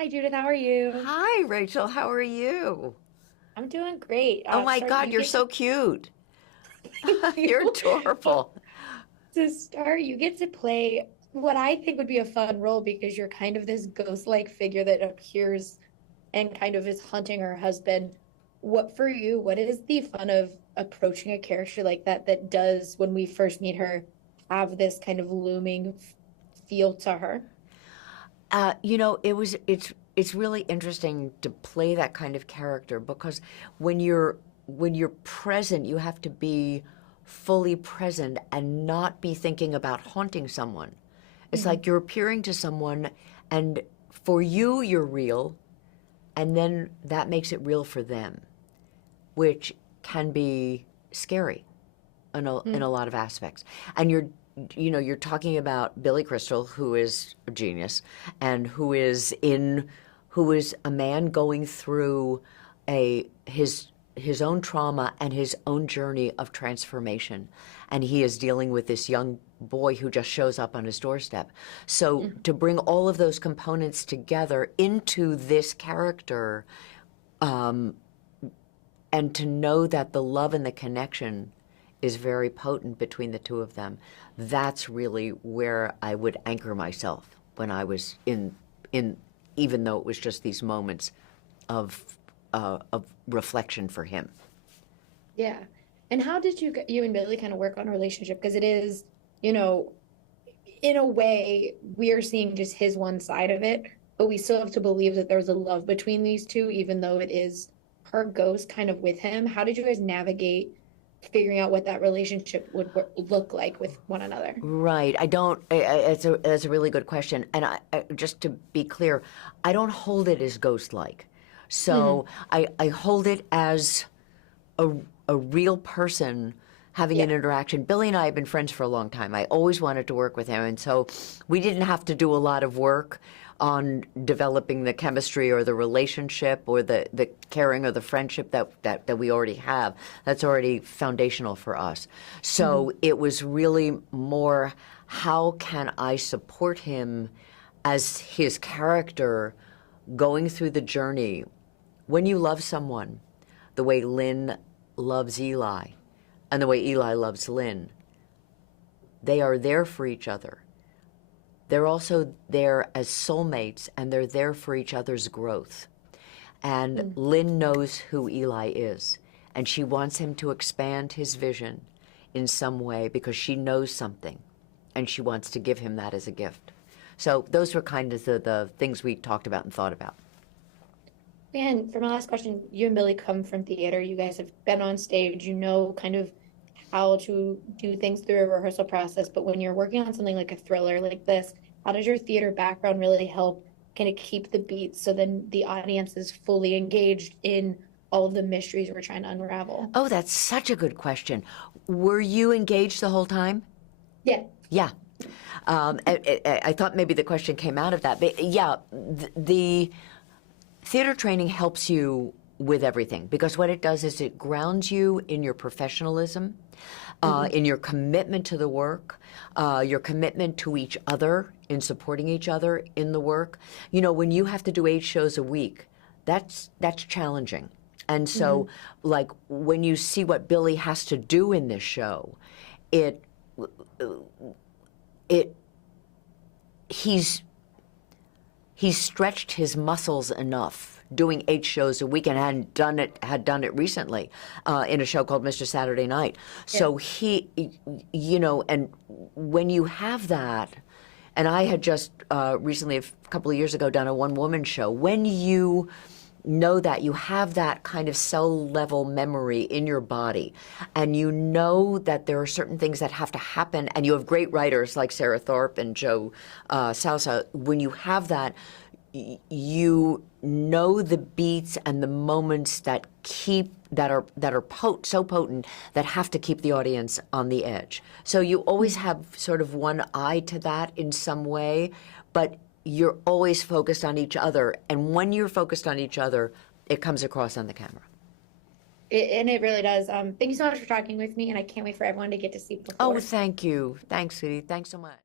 Hi, Judith. How are you? Hi, Rachel. How are you? I'm doing great. Oh my Start. God, You you're get to so cute. thank You're you. adorable. To start, you get to play what I think would be a fun role because you're kind of this ghost-like figure that appears and kind of is hunting her husband. What for you? What is the fun of approaching a character like that that does, when we first meet her, have this kind of looming feel to her? It's really interesting to play that kind of character because when you're present, you have to be fully present and not be thinking about haunting someone. It's Mhm. like you're appearing to someone, and for you, you're real, and then that makes it real for them, which can be scary in a lot of aspects. And you're talking about Billy Crystal, who is a genius, and who is a man going through a his own trauma and his own journey of transformation, and he is dealing with this young boy who just shows up on his doorstep. So Mhm. to bring all of those components together into this character, um, and to know that the love and the connection is very potent between the two of them, that's really where I would anchor myself when I was in even though it was just these moments of of reflection for him. Yeah. And how did you and Billy kind of work on a relationship? Because it is, you know, in a way, we are seeing just his one side of it, but we still have to believe that there's a love between these two, even though it is her ghost kind of with him. How did you guys navigate figuring out what that relationship would look like with one another? Right. I don't. It's a really good question, and just to be clear, I don't hold it as ghost-like. Hmm. So I hold it as a, a real person having an Yeah. interaction. Billy and I have been friends for a long time. I always wanted to work with him, and so we didn't have to do a lot of work on developing the chemistry or the relationship or the caring or the friendship that we already have. That's already foundational for us. Hmm. So it was really more, how can I support him as his character going through the journey? When you love someone the way Lynn loves Eli and the way Eli loves Lynn, they are there for each other. They're also there as soulmates, and they're there for each other's growth. And Lynn knows who Eli is, and she wants him to expand his vision in some way because she knows something, and she wants to give him that as a gift. So those were kind of the things we talked about and thought about. And for my last question, you and Billy come from theater. You guys have been on stage. You know kind of how to do things through a rehearsal process. But when you're working on something like a thriller like this, how does your theater background really help kind of keep the beats so then the audience is fully engaged in all of the mysteries we're trying to unravel? Oh, that's such a good question. Were you engaged the whole time? Yeah. Yeah. I thought maybe the question came out of that. But yeah, the theater training helps you with everything because what it does is it grounds you in your professionalism, Hmm. in your commitment to the work, your commitment to each other, in supporting each other in the work. You know, when you have to do 8 shows a week, that's challenging. And so, Hmm. like when you see what Billy has to do in this show, it it he's he's stretched his muscles enough doing 8 shows a week and had done it recently in a show called Mr. Saturday Night. Yeah. So and when you have that, and I had just recently, a couple of years ago, done a one-woman show. When you know that you have that kind of cell level memory in your body, and you know that there are certain things that have to happen, and you have great writers like Sarah Thorpe and Joe Salsa. When you have that, you know the beats and the moments that are so potent that have to keep the audience on the edge. So you always have sort of one eye to that in some way, but you're always focused on each other. And when you're focused on each other, it comes across on the camera. And it really does. Thank you so much for talking with me, and I can't wait for everyone to get to see Oh, before. thank you. Thanks, sweetie. Thanks so much.